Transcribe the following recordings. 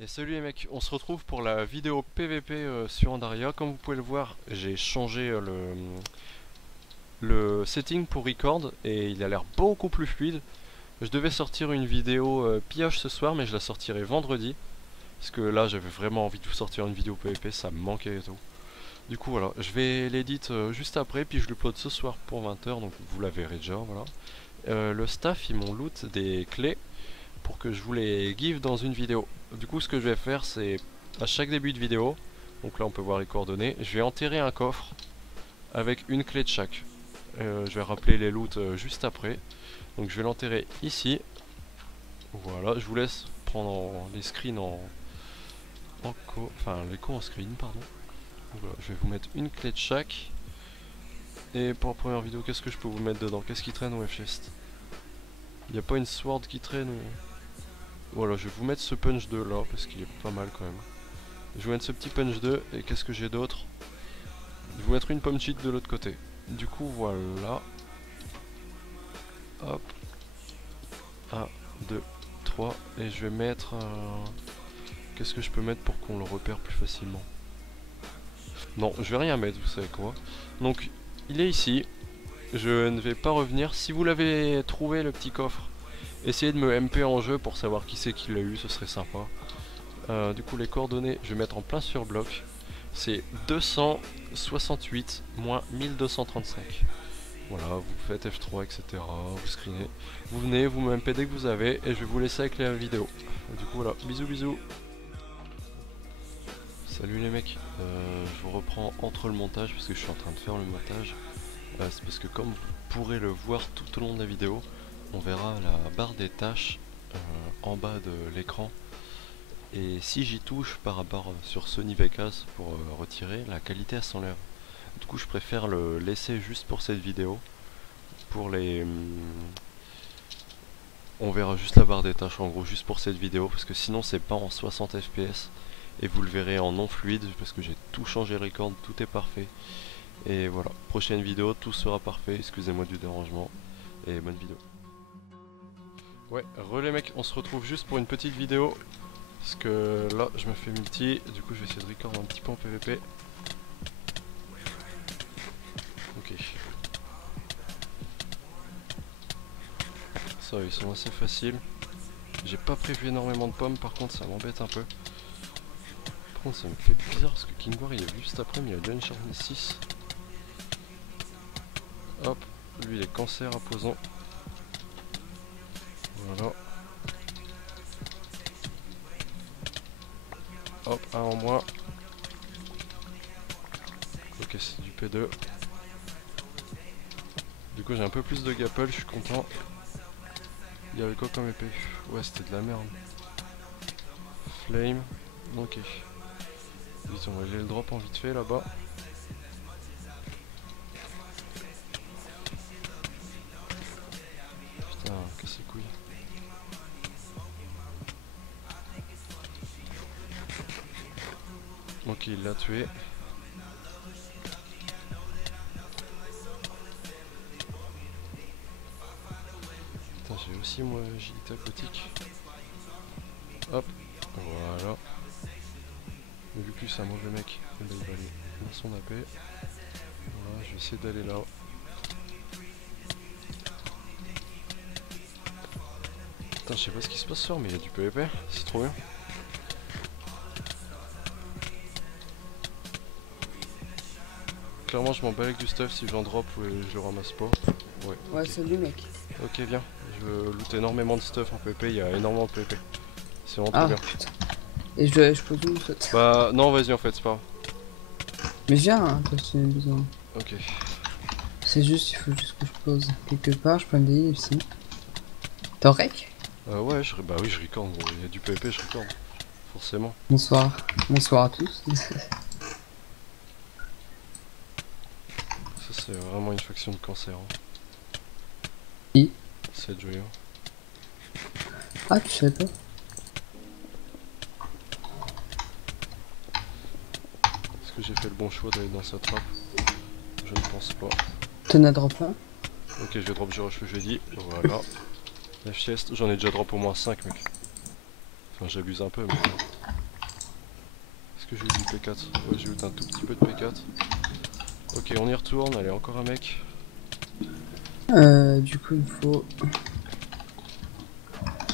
Et salut les mecs, on se retrouve pour la vidéo PVP sur Andaria. Comme vous pouvez le voir, j'ai changé le setting pour record et il a l'air beaucoup plus fluide. Je devais sortir une vidéo pillage ce soir, mais je la sortirai vendredi. Parce que là j'avais vraiment envie de vous sortir une vidéo PVP, ça me manquait et tout. Du coup voilà, je vais l'édit juste après, puis je l'upload ce soir pour 20h, donc vous la verrez déjà, voilà. Le staff ils m'ont loot des clés pour que je vous les give dans une vidéo. Du coup ce que je vais faire c'est à chaque début de vidéo, donc là on peut voir les coordonnées, je vais enterrer un coffre avec une clé de chaque. Je vais rappeler les loots juste après. Donc je vais l'enterrer ici. Voilà, je vous laisse prendre les screens enfin les co en screen pardon. Voilà, je vais vous mettre une clé de chaque. Et pour la première vidéo, qu'est-ce que je peux vous mettre dedans? Qu'est-ce qui traîne au F-chest? Il n'y a pas une sword qui traîne ou... Voilà, je vais vous mettre ce punch 2 là, parce qu'il est pas mal quand même. Je vais vous mettre ce petit punch 2, et qu'est-ce que j'ai d'autre? Je vais vous mettre une pomme cheat de l'autre côté. Du coup, voilà. Hop. 1, 2, 3. Et je vais mettre... Qu'est-ce que je peux mettre pour qu'on le repère plus facilement? Non, je vais rien mettre, vous savez quoi. Donc, il est ici. Je ne vais pas revenir. Si vous l'avez trouvé, le petit coffre, essayez de me MP en jeu pour savoir qui c'est qui l'a eu, ce serait sympa. Du coup les coordonnées, je vais mettre en plein sur bloc. C'est 268 moins 1235. Voilà, vous faites F3, etc. Vous screenez. Vous venez, vous me MP dès que vous avez, et je vais vous laisser avec la vidéo. Du coup voilà, bisous bisous. Salut les mecs, je vous reprends entre le montage parce que je suis en train de faire le montage. C'est parce que comme vous pourrez le voir tout au long de la vidéo, on verra la barre des tâches en bas de l'écran. Et si j'y touche par rapport sur Sony Vegas pour retirer, la qualité elle s'enlève. Du coup je préfère le laisser juste pour cette vidéo. Pour les... on verra juste la barre des tâches en gros juste pour cette vidéo. Parce que sinon c'est pas en 60 fps. Et vous le verrez en non fluide parce que j'ai tout changé le record, tout est parfait. Et voilà, prochaine vidéo, tout sera parfait. Excusez-moi du dérangement. Et bonne vidéo. Ouais, les mecs, on se retrouve juste pour une petite vidéo. Parce que là, je me fais multi, du coup je vais essayer de record un petit peu en PVP. Ok. Ça, ils sont assez faciles. J'ai pas prévu énormément de pommes, par contre ça m'embête un peu. Par contre ça me fait bizarre parce que King War il a vu juste après, mais il a déjà une sharpness 6. Hop, lui il est cancer à poison. Voilà. Hop, un en moins. Ok, c'est du P2. Du coup j'ai un peu plus de gapple, je suis content. Il y avait quoi comme épée? Ouais, c'était de la merde. Flame. Ok. Ils ont réglé le drop en vite fait là-bas. Putain, casse les couilles. Ok, il l'a tué. Putain, j'ai aussi moi agilité aquatique. Hop, voilà. Mais vu que lui c'est un mauvais mec, il va aller dans son AP. Voilà, je vais essayer d'aller là. Putain, je sais pas ce qui se passe ce soir, mais il y a du PVP, c'est trop bien. Clairement, je m'en bats avec du stuff si j'en drop ou je le ramasse pas. Ouais, Ouais, ok. salut mec. Ok, viens. Je loot énormément de stuff en PVP, il y a énormément de PVP. C'est vraiment trop Ah bien. putain. Et je pose où ça? Bah, non, vas-y en fait, c'est pas grave. Mais viens, hein, toi, si tu as besoin. Ok. C'est juste, il faut juste que je pose quelque part, je prends des îles ici. T'es en rec? Ouais, bah oui, je record, gros. Il y a du PVP, je record. Forcément. Bonsoir. Bonsoir à tous. Ça, c'est vraiment une faction de cancer. Hein. Qui? C'est Joyo. Ah, tu savais pas? Est-ce que j'ai fait le bon choix d'aller dans cette trappe? Je ne pense pas. T'en as drop un? Ok, je vais drop Jiroche le jeudi. Voilà. La fieste, j'en ai déjà drop au moins 5, mec. Enfin, j'abuse un peu, mais. que j'ai eu du P4? Ouais, j'ai eu un tout petit peu de P4. Ok, on y retourne, allez, encore un mec. Du coup, il me faut.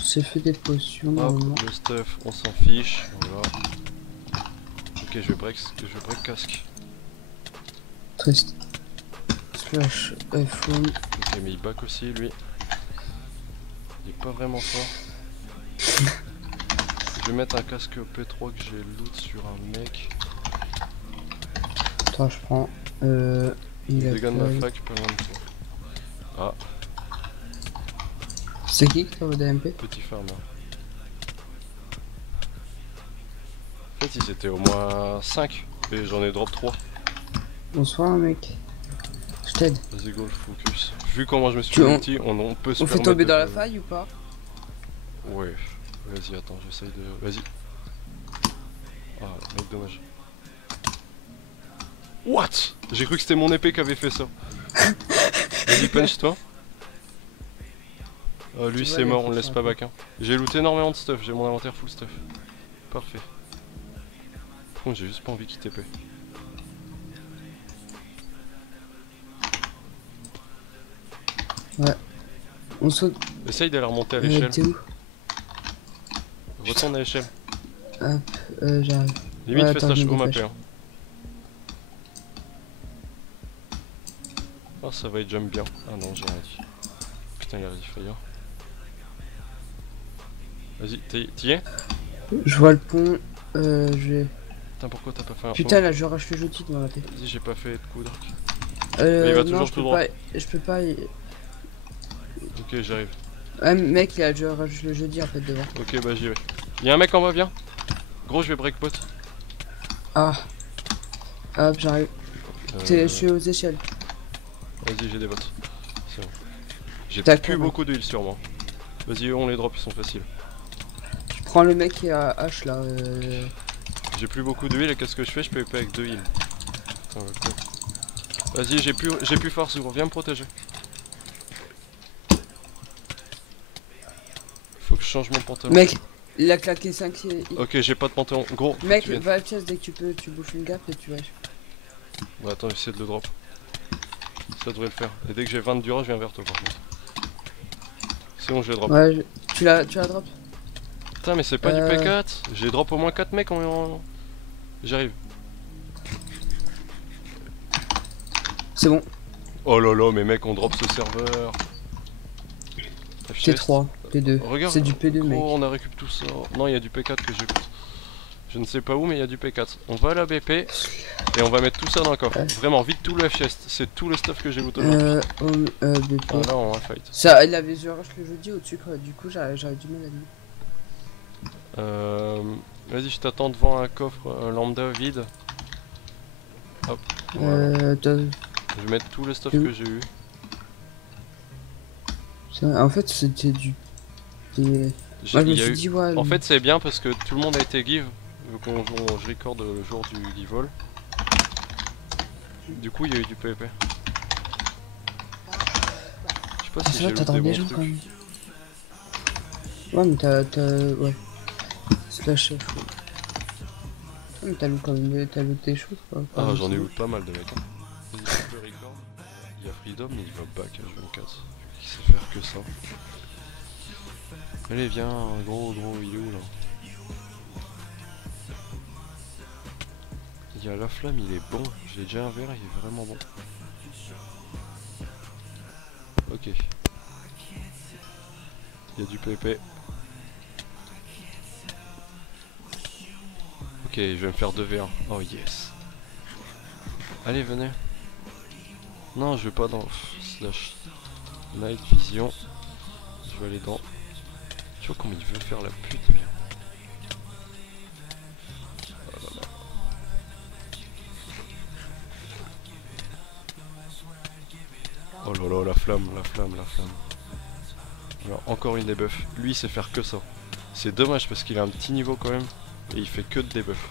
J'ai fait des potions Hop, normalement. le stuff, on s'en fiche. Voilà. Ok, je vais break casque. Triste. Slash iPhone. Ok, mais il back aussi, lui. Il est pas vraiment fort. Je vais mettre un casque P3 que j'ai loot sur un mec. Attends, je prends. Le Il dégât de ma appelle. fac, pas loin de toi. Ah, C'est qui t'a envoyé MP? petit farmer. En fait, ils étaient au moins 5 et j'en ai drop 3. Bonsoir, mec. Je t'aide. Vas-y, go, focus. Vu comment je me suis Tu- multi, on peut se On fait permettre tomber de dans la jouer. faille ou pas? Ouais, vas-y, attends, j'essaye de. Vas-y. Ah, mec, dommage. What? J'ai cru que c'était mon épée qui avait fait ça. Vas-y, punch toi. Lui, Tu vois, c'est il a mort, fait on le laisse ça. pas back. Hein. J'ai looté énormément de stuff, j'ai mon inventaire full stuff. Parfait. Par contre, j'ai juste pas envie qu'il TP. Ouais. On saute. Essaye d'aller remonter à l'échelle. T'es où? Retourne à l'échelle. Hop, j'arrive. Limite, Ouais, fais attends, slash je me home dépêche. AP. Hein. Oh, ça va, il jump bien. Ah non, j'ai rien dit. Putain, il a dit fire. Vas-y, t'y es? Je vois le pont. Je vais. Putain, pourquoi t'as pas fait un Putain, là, je rush le jeudi devant la tête. Vas-y, j'ai pas fait de coup d'arc. il va Non, toujours je tout peux droit. pas. Je peux pas. Ok, j'arrive. Ouais, mec, il a je rush le jeudi en fait devant. Ok, bah j'y vais. Y'a un mec en bas, viens. Gros, je vais breakbot. Ah. Hop, j'arrive. Je suis aux échelles. Vas-y, j'ai des bottes. C'est bon. J'ai D'accord, plus ouais. beaucoup d'huile sur moi. Vas-y, on les drop, ils sont faciles. Je prends le mec qui est à H là. J'ai plus beaucoup d'huile et qu'est-ce que je fais? Je peux épée avec 2 heals. Putain, le con. Vas-y, j'ai plus force, gros, viens me protéger. Faut que je change mon pantalon. Mec, il a claqué 5. Ok, j'ai pas de pantalon. Gros, faut Mec, que tu viennes. va à la pièce dès que tu peux, tu bouffes une gaffe et tu vas. Bon, attends, j'essaie de le drop. Ça devrait le faire. Et dès que j'ai 20 de durant, je viens vers toi par contre. C'est bon, je le drop. Ouais, tu la drop. Putain, mais c'est pas du P4. J'ai drop au moins 4 mecs en. J'arrive. C'est bon. Oh là là, mais mec, on drop ce serveur. T3, P2. Regarde, C'est du P2, gros, mec. on a récup tout ça. Non, il y a du P4 que j'ai. Je ne sais pas où, mais il y a du P4. On va à la BP et on va mettre tout ça dans le coffre. Ouais. Vraiment, vite tout le F-chest. C'est tout le stuff que j'ai loot aujourd'hui. BP. Ah là, on va fight. Ça, il avait The Rush le jeudi au-dessus, quoi. Du coup, j'avais du mal à dire. Vas-y, je t'attends devant un coffre lambda vide. Hop. Voilà. Je vais mettre tout le stuff que j'ai eu. En fait, c'était du. Moi, je me suis dit, ouais. En fait, c'est bien parce que tout le monde a été give. Vu qu'on je record le jour du give-all. Du coup, il y a eu du PvP. Je sais pas si j'ai t'attends loot des des gens bons quand même. trucs. Ouais, mais t'as. Ouais. Slash F. Ouais, mais t'as loot des choses, quoi. Ah, j'en ai loot pas mal de mecs. Hein. Vas-y, le record. Il y a Freedom, mais il va back à 24. Qui sait faire que ça. Allez, viens, gros, il est où là? Il y a la flamme, il est bon. J'ai déjà un verre, il est vraiment bon. Ok. Il y a du PP. Ok, je vais me faire 2v1. Oh yes. Allez, venez. Non, je vais pas dans slash night vision. Je vais aller dans. Tu vois comment il veut faire la pute, mais. Oh là là. Oh là là, la flamme. Alors, encore une debuff. Lui, il sait faire que ça. C'est dommage parce qu'il a un petit niveau quand même. Et il fait que de debuff.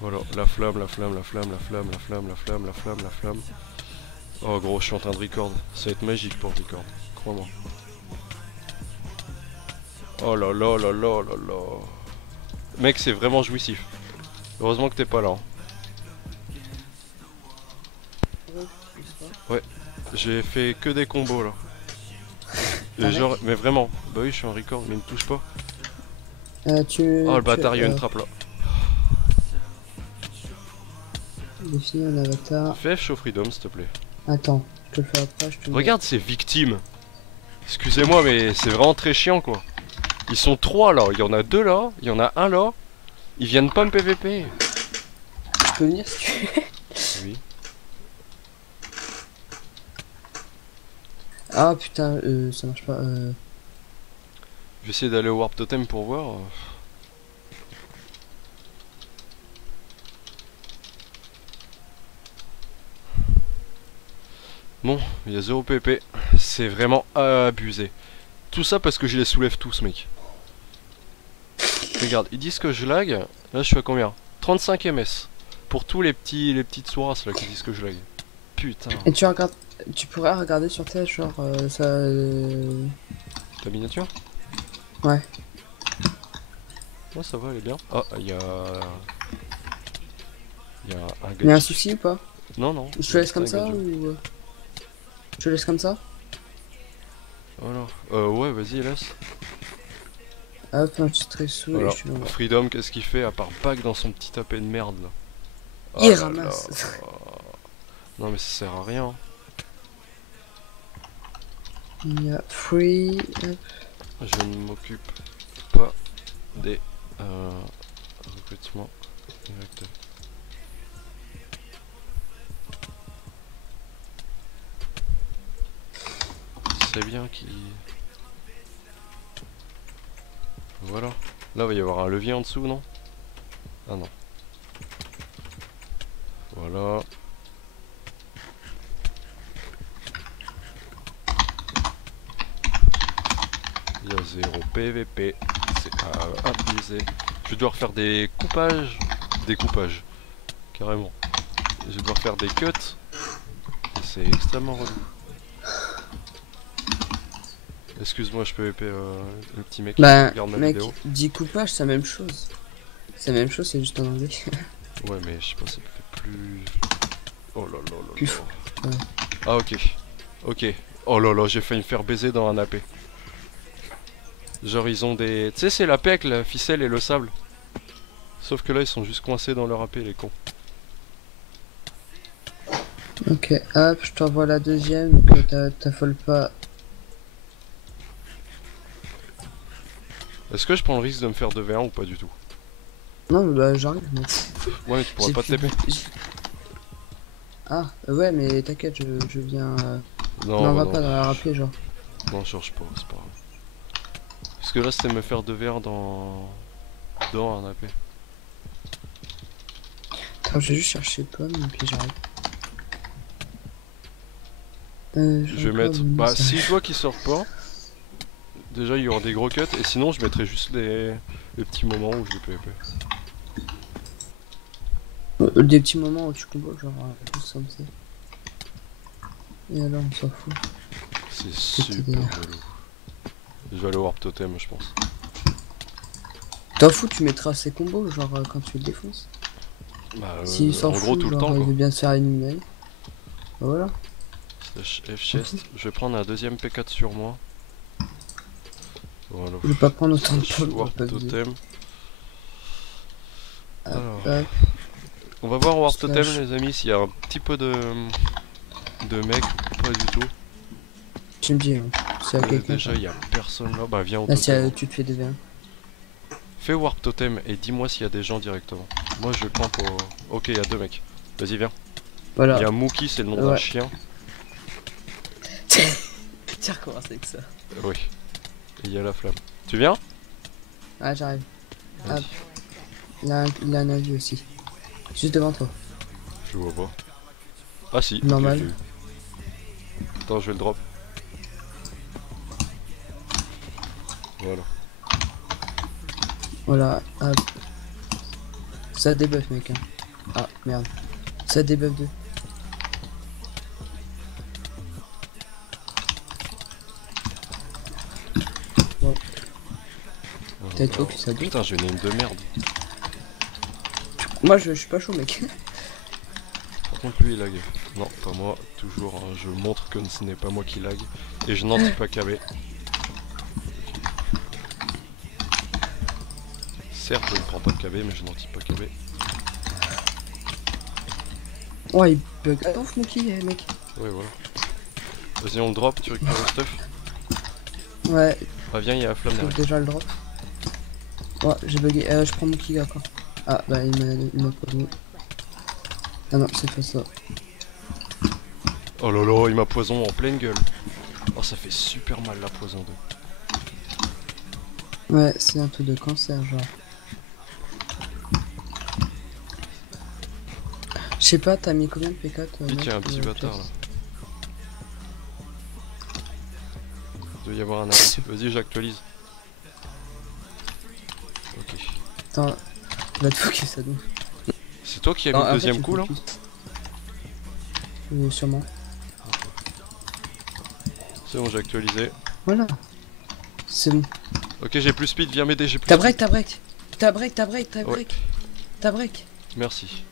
Voilà, la flamme. Oh gros, je suis en train de record. Ça va être magique pour record. Crois-moi. Oh là là là là là là. Mec, c'est vraiment jouissif. Heureusement que t'es pas là. Hein. Ouais, j'ai fait que des combos là. Et genre, mais vraiment, bah oui, je suis en record, mais il me touche pas. Oh le bâtard, il y a une trappe là. Définir un avatar. Fais F show freedom s'il te plaît. Attends, je te le fais après, je te Regarde ces victimes. Excusez-moi, mais c'est vraiment très chiant quoi. Ils sont 3 là, il y en a 2 là, il y en a un là. Ils viennent pas me PVP. Je peux venir si tu veux. Oui. Ah putain, ça marche pas. Je vais essayer d'aller au Warp Totem pour voir. Bon, il y a 0 PP. C'est vraiment abusé. Tout ça parce que je les soulève tous, mec. Regarde, ils disent que je lag. Là, je suis à combien? 35 ms. Pour tous les petites souraces là qui disent que je lag. Putain. Et tu regardes, tu pourrais regarder sur tes genre ça. Ta miniature? Ouais. Ouais, ça va, elle est bien. Ah, il y a. Il y a un gars. Il y a un souci ou pas? Non, non. Je te laisse comme ça ou. Je te laisse comme ça? Voilà. Ouais, vas-y, laisse. Hop, un petit tressou Voilà. et je te l'envoie. Freedom, qu'est-ce qu'il fait à part back dans son petit tapé de merde là? Il Oh là ramasse. là. Non, mais ça sert à rien. Il y a free. Hop. Je ne m'occupe pas des recrutements directs. C'est bien qui. Voilà. Là, il va y avoir un levier en dessous, non? Ah non. Voilà. Il y a 0 PVP. C'est abusé. Je vais devoir faire des coupages. Découpages. Carrément. Je vais devoir faire des cuts. Et c'est extrêmement relou. Excuse-moi, je PVP le petit mec qui Bah, regarde ma mec, vidéo. découpage, c'est la même chose. C'est la même chose, c'est juste en anglais. Ouais, mais je sais pas, ça fait plus. Oh là là là Plus là. fou. Ouais. Ah, ok. Ok. Oh là là, j'ai failli me faire baiser dans un AP. Genre, ils ont des. Tu sais, c'est l'AP avec la ficelle et le sable. Sauf que là, ils sont juste coincés dans leur AP, les cons. Ok, hop, je t'envoie la deuxième, donc t'affole pas. Est-ce que je prends le risque de me faire 2v1 ou pas du tout? Non, mais bah j'arrive. Mais... Ouais, mais tu pourrais J'ai pas te TP. Ah, ouais, mais t'inquiète, je viens. Non, Non, va non, pas dans la rappeler, genre. non, change pas, c'est pas grave. Parce que là, c'était me faire 2v1 dans un AP. Attends, je vais juste chercher pomme et puis j'arrive. Je vais mettre. Bah, si je vois qu'ils sortent pas, déjà il y aura des gros cuts, et sinon je mettrai juste les petits moments où je vais PvP. Des petits moments où tu combos, genre, juste comme ça. Et alors, on s'en fout. C'est Petit super délire. relou. Je vais aller au Warp Totem, je pense. T'en fous, tu mettras ces combos, genre, quand tu le défonces. Bah, S'il s'en en fout, gros, tout le genre, temps il quoi. veut bien se faire éliminer. Bah, voilà. Slash F chest. Je vais prendre un deuxième P4 sur moi. Voilà. Je vais pas prendre autant de Slash pommes pour Warp pas viser. Totem. Hop, Alors. hop. On va voir au Warp Totem, Slash. les amis, s'il y a un petit peu de mecs, pas du tout. Tu me dis, hein, s'il y a quelqu'un. Déjà, il y a personne là. Bah, viens au Là, si Totem. tu te fais des verres. Fais Warp Totem et dis-moi s'il y a des gens directement. Moi, je campe au. Ok, il y a 2 mecs. Vas-y, viens. Voilà. Il y a Mookie, c'est le nom d'un Ouais. chien. Tu recommences avec ça. Oui. Et il y a la flamme. Tu viens? Ah, j'arrive. Vas-y. Hop. Il a un avis aussi. Juste devant toi. Je vois pas. Ah si. ok, Normal. je l'ai eu. Attends, je vais le drop. Voilà. Voilà, hop. Ça débuff, mec. Hein. Ah, merde. Ça débuff 2. Bon. T'as être focus à deux. Putain, j'ai une aim de merde. Moi je suis pas chaud mec. Par contre lui il lag. Non, pas moi, toujours je montre que ce n'est pas moi qui lag. Et je n'anti pas KB. Certes je ne prends pas de KB mais je n'anti pas KB. Oh il bug. Attends Smokey mec. Ouais voilà. Vas-y on le drop, tu récupères le stuff. Ouais, Ah viens, il y a la flamme je derrière. déjà le drop. Ouais, j'ai bugué. Je prends mon kiga quoi. Ah bah il m'a pas donné. Ah non, c'est pas ça. Oh là là, il m'a poison en pleine gueule. Oh ça fait super mal la poison 2. Ouais, c'est un peu de cancer genre. Je sais pas, t'as mis combien de P4 Il tient un petit bâtard là. Il doit y avoir un arrêt. Vas-y j'actualise. Ok. Attends, va te focus à nous. C'est toi qui as mis le deuxième coup là? Sûrement. C'est bon j'ai actualisé. Voilà. C'est bon. Ok j'ai plus speed, viens m'aider, j'ai plus T'as speed. break, t'as break. T'as break, t'as break, t'as Ouais. break. T'as break. Merci.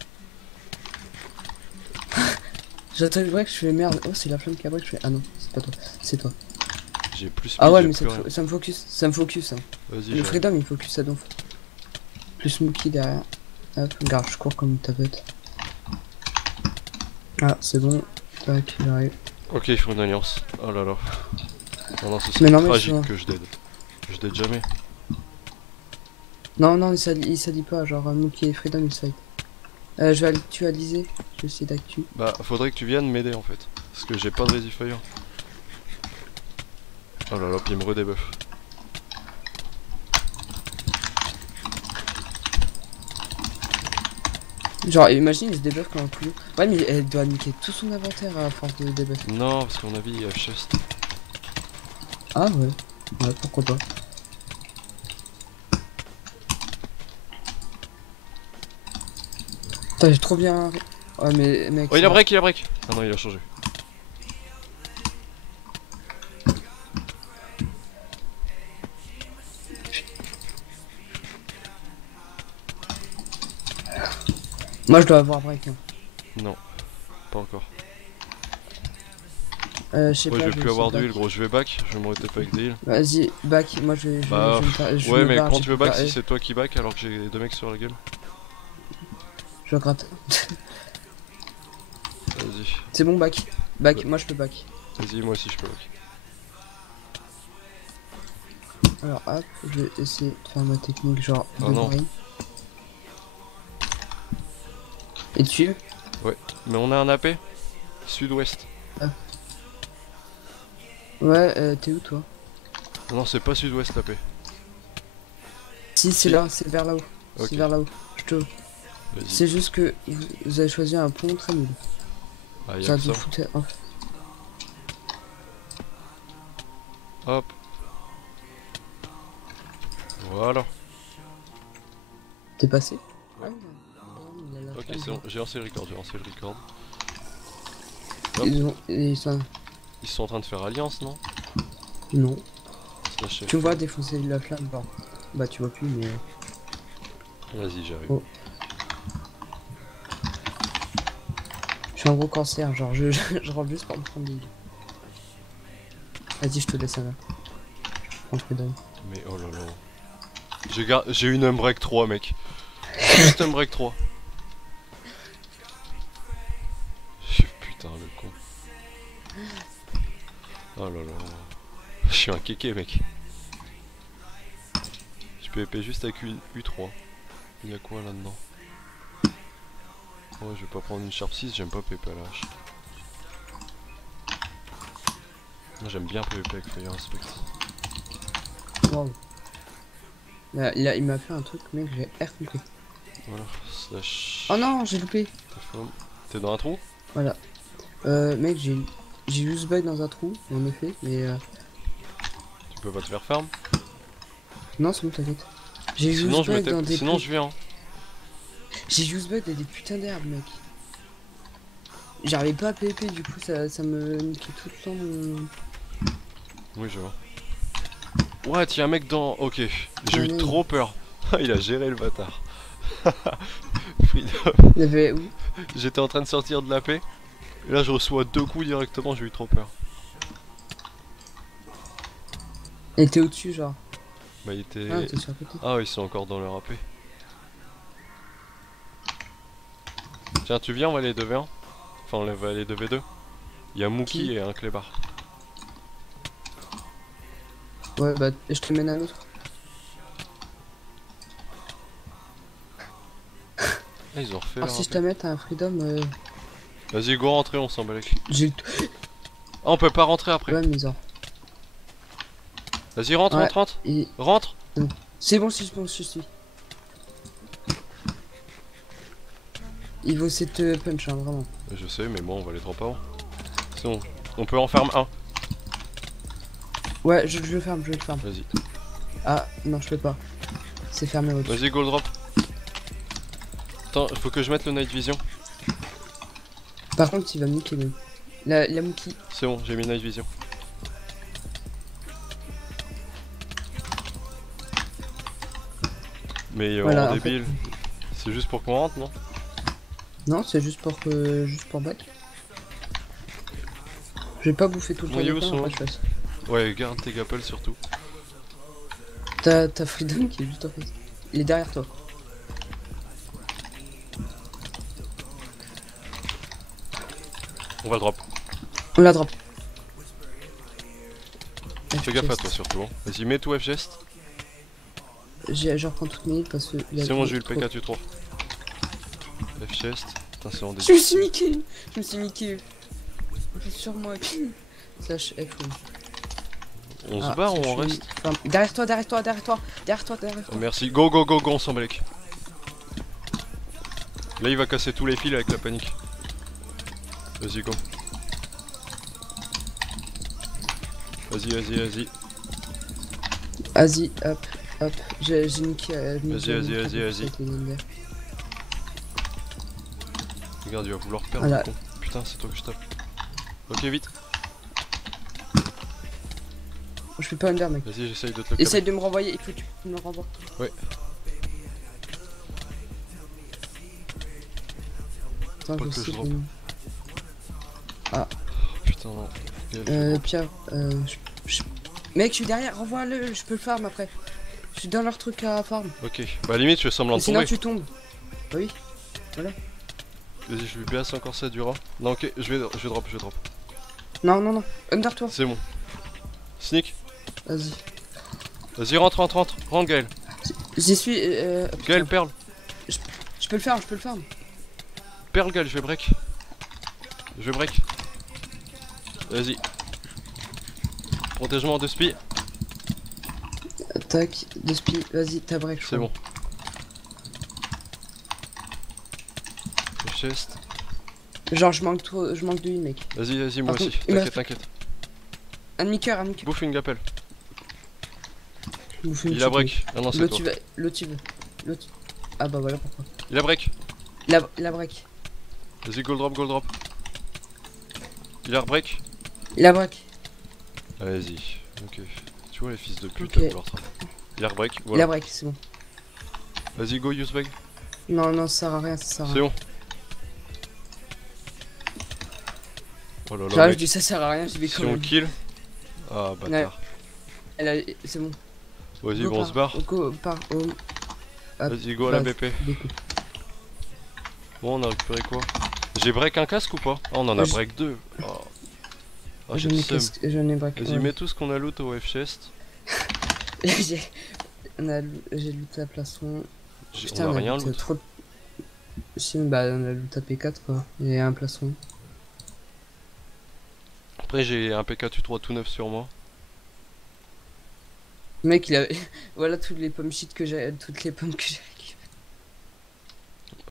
J'attends le break, je fais merde. Oh, c'est la flamme qui a break, je fais. Ah non, c'est pas toi, c'est toi. J'ai plus speed. Ah ouais, j'ai mais plus rien. ça me focus, ça me focus. Hein. Vas-y Le j'arrive. freedom il focus à donf. Plus Smokey derrière. Hop, regarde, je cours comme une tapette. Ah, c'est bon. Tac, j'arrive. Ok ils font une alliance. Oh là là. Non non ce Mais serait non, mais tragique c'est que je dead. Je dead jamais. Non, non, il s'allie pas, genre Mookie et Freedom ils side. Je vais actualiser, je vais essayer d'actu. Bah faudrait que tu viennes m'aider en fait. Parce que j'ai pas de Ready Fire. Oh là là, puis il me redebuff. Genre, imagine, il se débuff comme un couillon. Ouais, mais elle doit niquer tout son inventaire à force de débuff. Non, parce qu'à mon avis il y a chest. Ah ouais, ouais, pourquoi pas. Putain, j'ai trop bien. Ouais, mais mec. Oh il a break, il a break. Ah non il a changé. Moi, je dois avoir break. Hein. Non, pas encore. Je sais Ouais pas. je vais plus avoir de de heal gros, je vais back, je vais me retaper avec des heals. Vas-y, back. Moi, je vais. Bah je ouais me mais barre, quand j'ai tu veux plus back pas- si c'est toi qui back alors que j'ai deux mecs sur la gueule. Je vais gratter. Vas-y, C'est bon, back. Back, Ouais. moi, je peux back. vas-y moi aussi je peux back. Alors, hop, je vais essayer de faire ma technique, genre. Oh de non. brain. Et tu. Mais on a un AP sud-ouest. Ouais, t'es où toi? Non c'est pas sud-ouest l'AP. Si, c'est Si. là, c'est vers là-haut. Ok. C'est vers là-haut. Je te. Vas-y. C'est juste que vous avez choisi un pont très nul. Ah y'a Ça que vous ça. foutait. Oh. Hop. Voilà. T'es passé? Ouais. Ah oui, il a la Ok flamme. c'est bon, j'ai lancé le record, j'ai lancé le record. Ils sont. Ils sont en train de faire alliance non? Non. Slash Tu me F. vois défoncer la flamme, bon. Bah, tu vois plus, mais. Vas-y j'arrive. Oh. Je suis un gros cancer, genre, je rentre juste pour me prendre des. Vas-y, je te laisse là. Je prends le freedom. Mais oh là là. J'ai une Unbreak 3 mec. Juste Unbreak 3. Putain le con. Oh là là. Je suis un kéké mec. Je peux épée juste avec une U3. Il y a quoi là-dedans? Ouais je vais pas prendre une Sharp 6, j'aime pas PvP à la hache. Moi j'aime bien PvP avec Fire Aspect. Wow. Là, il m'a fait un truc, mec, j'ai air compris. Voilà. Slash. Oh non, j'ai loupé. T'es dans un trou? Voilà. Mec, j'ai juste bug dans un trou, en effet, mais Tu peux pas te faire farm? non, c'est bon, t'inquiète. J'ai Sinon juste je bug dans m'étais. des Sinon je viens. J'ai juste bug dans des putains d'herbes, mec. J'arrivais pas à PvP, du coup, ça me niquait tout le temps mon. Oui je vois. Ouais, y'a un mec dans... Ok, j'ai eu Non. trop peur. Il a géré le bâtard. Freedom. Il y avait où? J'étais en train de sortir de la paix. Et là, je reçois 2 coups directement, j'ai eu trop peur. Il était au-dessus, genre. Bah, il était... Ah, t'es sur le côté. Ah, ils sont encore dans leur AP. Tiens, tu viens, on va aller 2v1. Enfin, on va aller 2v2. Il y a Mookie Qui? et un clébard. Ouais, bah, je te mène à l'autre. Ah, ils ont refait Alors, leur si je AP. te mets, t'as un freedom. Vas-y, go rentrer, on s'en bat les couilles. J'ai. Ah, on peut pas rentrer après. Ouais, mais genre. Vas-y, rentre, Ouais. rentre, rentre. Et... Rentre. C'est bon, si je suis. Il vaut cette punch, hein, vraiment. Je sais, mais moi, on va les drop avant. Sinon, on peut en fermer un. Ouais, je le ferme, je le ferme. Vas-y. Ah, non, je peux pas. C'est fermé au-dessus. Vas-y, go le drop. Attends, il faut que je mette le night vision. Par contre, il va me niquer lui. La Mookie. C'est bon, j'ai mis night vision. Mais Voilà, en en débile. C'est juste pour qu'on rentre, non? Non, c'est juste pour que. Juste pour back. Je vais pas bouffer tout le temps. Oui, des où pains, sont- après, je fasse. Ouais, garde tes gapples surtout. T'as Freedom qui est juste en face. Il est derrière toi. On va le drop. On la drop. Fais gaffe à toi surtout. Hein. Vas-y, mets tout F-gest. Je reprends toutes mes heals parce que. il y a C'est bon, j'ai eu le trop- PK-3. F-gest. Putain, c'est en débile. Je me suis niqué. Je me suis niqué. Sur moi. Slash F. Oui. On Ah, se bat ou je on suis- reste? Enfin, derrière toi, derrière toi, derrière toi, derrière toi, derrière Oh, toi. merci. Go, go, go, go, on s'en bat les couilles. Là, il va casser tous les fils avec la panique. Vas-y, go. Vas-y, vas-y, vas-y. Vas-y, hop, hop. J'ai niqué. Vas-y. Regarde, il va vouloir perdre. Voilà. Con. Putain, c'est toi que je tape. Ok, vite. Je peux pas under, mec. Vas-y, j'essaye de te le Essaye de me renvoyer, il faut que tu me le renvoies. Ouais. Attends, Pas je que je sais drop. Ah, Putain, non. Quel Pierre, mec, je suis derrière, renvoie-le, je peux le farm après. Je suis dans leur truc à farm. Ok, bah limite je fais semblant de Sinon tomber. tu tombes. Bah oui. Vas-y, je lui baisse encore ça durera. Non, ok, je drop. Non, non, non. Under toi. C'est bon. Sneak. Vas-y. Vas-y, rentre, Gaël. J'y suis. Gaël, putain. perle. Je peux le faire, je peux le faire. Perle, Gaël, je vais break. Vas-y. Protège-moi en 2 spi. Tac, de spi, vas-y, t'as break. je C'est crois. bon. Chest. Genre, je manque de heal, mec. Vas-y, moi Par aussi. contre, il me T'inquiète. Un demi-coeur, un demi-coeur. Bouffe une gapelle. Bouffe une Il a petite break. Ah non, c'est L'autre, toi. tu veux. L'autre, tu veux. L'autre. Ah bah voilà pourquoi. Il a break. Il a break. Vas-y, gold drop. Il a break. Il a break. Vas-y. Ok. Tu vois les fils de pute Ok. à vouloir travailler. Il a break. Il a Voilà. break, c'est bon. Vas-y, go, use bag. Non, non, ça sert à rien, ça sert à C'est rien. bon. Oh là là, J'arrive, je mec. dis ça sert à rien, je vais Si quand on même. kill. Ah, bâtard. C'est bon. Vas-y, Go bon, on se barre. Go par home. Hop, Vas-y, go à la vas-y. BP. Découpe. Bon, on a récupéré quoi? J'ai break un casque ou pas? Ah, on en a Je- break 2. Oh. Ah, j'ai J'en le ai seum. j'en ai break. Vas-y, mets tout ce qu'on a loot au F-chest. J'ai loot la plastron. Putain, On a rien loot loot. trop. Si, bah on a loot à P4 quoi. Il y a un plastron. Après, j'ai un PK-3 tout neuf sur moi. Le mec il a. Voilà toutes les pommes shit que j'ai. Toutes les pommes que j'ai.